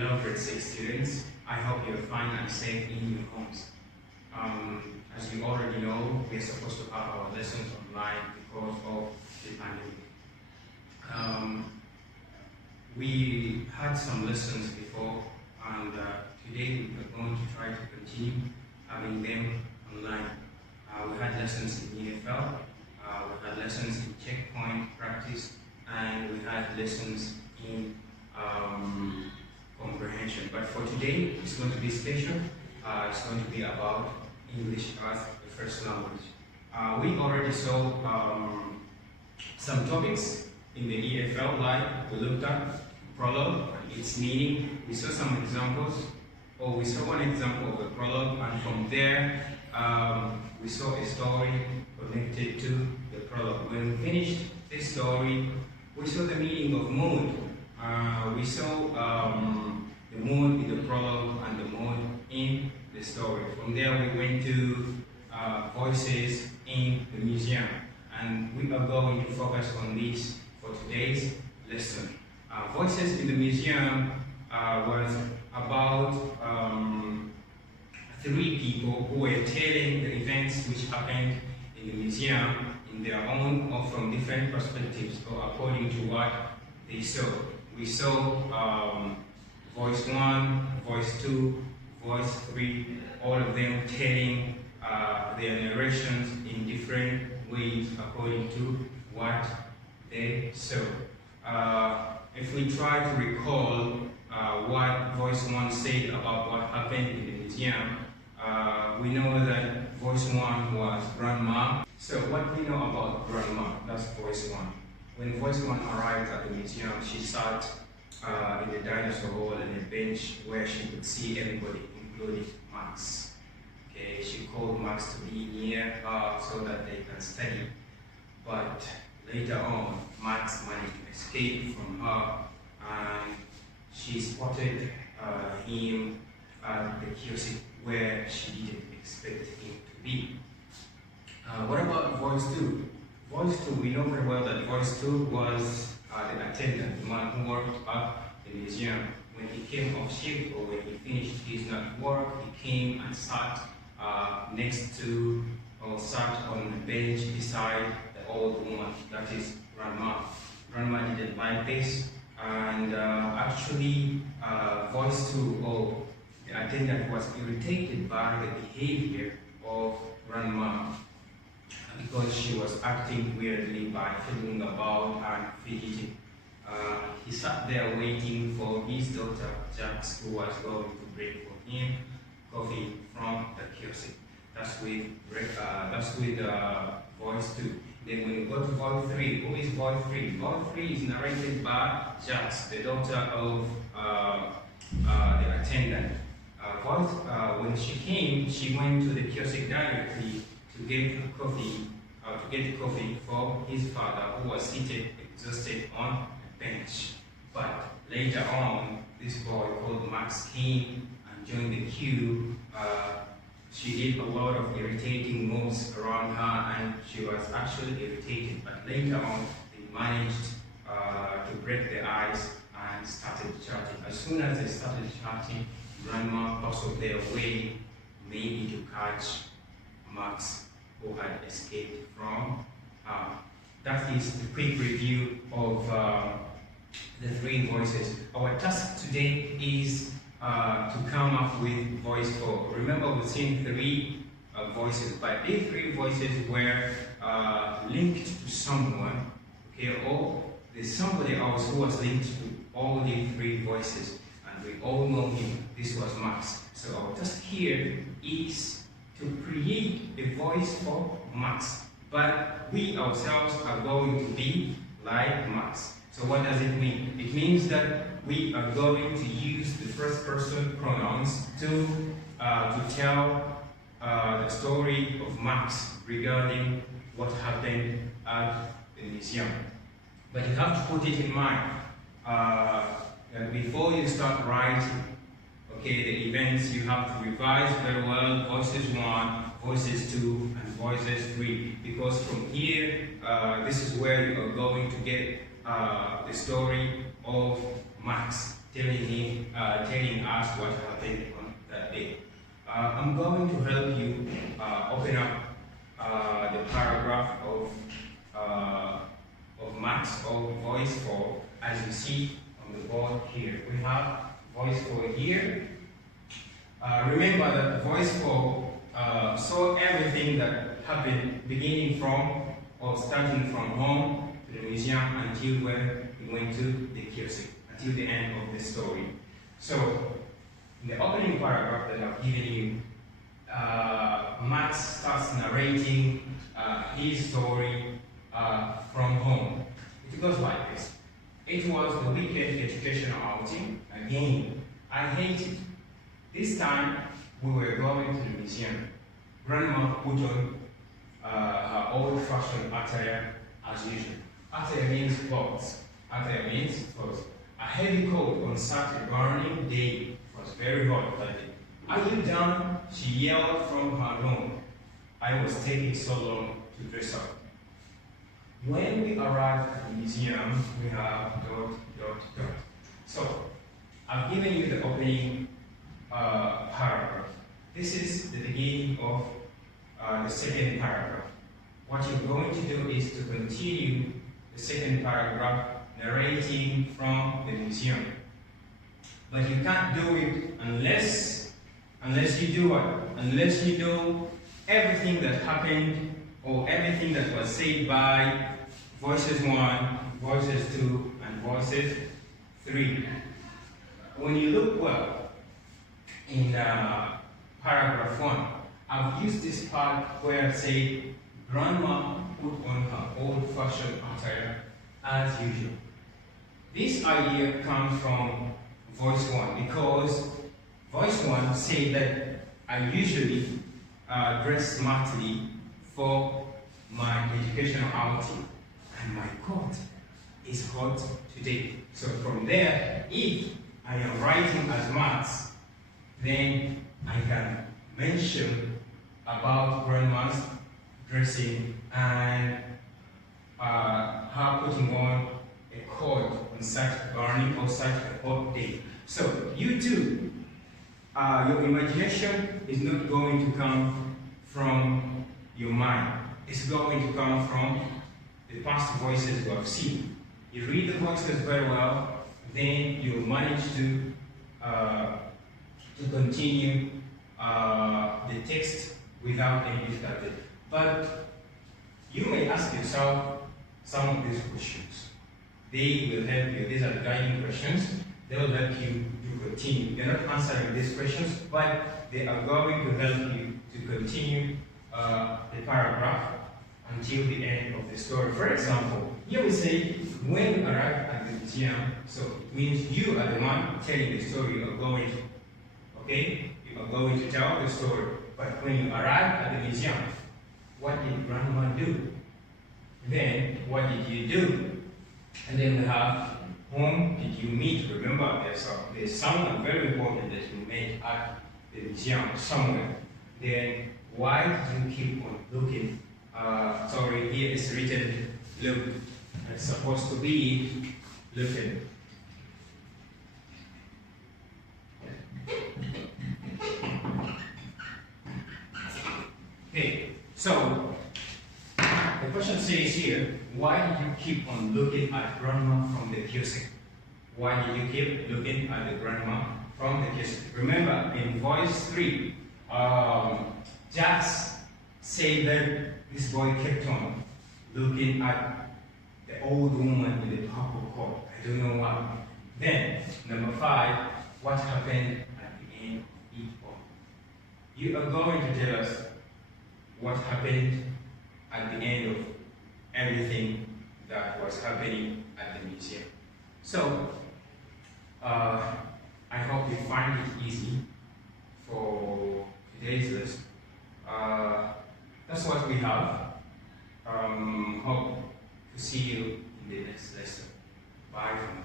Hello, grade 6 students. I hope you're fine and safe in your homes. As you already know, we're supposed to have our lessons online because of the pandemic. We had some lessons before, and today we're going to try to continue having them online. We had lessons in EFL, we had lessons in checkpoint practice, and we had lessons in comprehension. But for today, it's going to be special. It's going to be about English as the first language. We already saw some topics in the EFL, like we looked at prologue and its meaning. We saw some examples, or we saw one example of a prologue, and from there we saw a story connected to the prologue. When we finished this story, we saw the meaning of mood. We saw the mood in the prologue and the mood in the story. From there we went to voices in the museum, and we are going to focus on this for today's lesson. Voices in the museum was about 3 people who were telling the events which happened in the museum in their own or from different perspectives, or according to what they saw. We saw voice 1, voice 2, voice 3, all of them telling their narrations in different ways according to what they saw. If we try to recall what voice 1 said about what happened in the museum, we know that voice 1 was grandma. So what we know about grandma, that's voice 1. When voice 1 arrived at the museum, she sat in the dinosaur hall on a bench where she could see everybody, including Max. Okay, she called Max to be near her so that they can study. But later on, Max managed to escape from her, and she spotted him at the kiosk where she didn't expect him to be. What about voice 2? Voice 2, we know very well that voice 2 was the attendant, the man who worked at the museum. When he came off shift, or when he finished his night work, he came and sat next to, or sat on the bench beside the old woman, that is grandma. Grandma didn't like this, and actually voice 2, or the attendant, was irritated by the behavior of grandma, because she was acting weirdly by fiddling about and fidgeting. He sat there waiting for his daughter, Jax, who was going to bring for him coffee from the kiosk. That's with voice 2. Then when we go to voice 3, who is voice 3? Voice 3 is narrated by Jax, the daughter of the attendant. When she came, she went to the kiosk directly to get coffee for his father, who was seated exhausted on a bench. But later on, this boy called Max came and joined the queue. She did a lot of irritating moves around her, and she was actually irritated. But later on, they managed to break the ice and started chatting. As soon as they started chatting, grandma bustled their way, maybe to catch Max, who had escaped from her. That is the quick review of the 3 voices. Our task today is to come up with voice 4. Remember, we've seen 3 voices, but these 3 voices were linked to someone, okay, or there's somebody else who was linked to all the 3 voices, and we all know him. This was Max. So our task here is to create a voice for Max, but we ourselves are going to be like Max. So what does it mean? It means that we are going to use the first person pronouns to tell the story of Max regarding what happened at the museum. But you have to put it in mind that before you start writing, okay, the events, you have to revise very well voices 1, voices 2, and voices 3, because from here, this is where you are going to get the story of Max. telling us what happened on that day. I'm going to help you open up the paragraph of maths or voice 4 as you see on the board here. We have voice 4 here. Remember that voice 4 saw everything that happened beginning from or starting from home to the museum until when we went to the kiosk, until the end of the story. So, in the opening paragraph that I've given you, Max starts narrating his story from home. It goes like this. It was the weekend educational outing. Again, I hate it. This time, we were going to the museum. Grandma put on her old-fashioned attire as usual. Attire means clothes. Attire means clothes. A heavy coat on such a burning day was very hot that day. Are you done? She yelled from her room. I was taking so long to dress up. When we arrived at the museum, we have ... So, I've given you the opening paragraph. This is the beginning of the second paragraph. What you're going to do is to continue the second paragraph narrating from the museum. But you can't do it unless you do what? Unless you know everything that happened or everything that was said by voices 1, voices 2, and voices 3. When you look well in paragraph 1, I've used this part where I say Grandma put on her old-fashioned attire as usual. This idea comes from voice 1 because voice 1 said that I usually dress smartly for my educational outing, and my coat is hot today. So from there, if I am writing as maths, then I can mention about Grandma's dressing and her putting on a coat on such a burning or such a hot day. So you too, your imagination is not going to come from your mind. It's going to come from the past voices you have seen. You read the voices very well, then you'll manage to continue the text without any difficulty. But you may ask yourself some of these questions. They will help you. These are the guiding questions. They will help you to continue. You're not answering these questions, but they are going to help you to continue the paragraph until the end of the story. For example, here we say, when you arrive at the museum, so it means you are the one telling the story you are going to. Okay? You are going to tell the story. But when you arrive at the museum, what did Grandma do? Then, what did you do? And then we have, whom did you meet? Remember, there's someone very important that you met at the museum somewhere. Then, why did you keep on looking? Sorry, here is written look. It's supposed to be looking. Okay, so the question says here, why did you keep on looking at Grandma from the kiosk? Why did you keep looking at the Grandma from the kiosk? Remember, in voice 3, Jax said that this boy kept on looking at the old woman in the purple coat. I don't know why. Then, number 5, what happened at the end of each one? You are going to tell us what happened at the end of everything that was happening at the museum. So, I hope you find it easy for today's lesson. That's what we have. Hope to see you in the next lesson. Bye for now.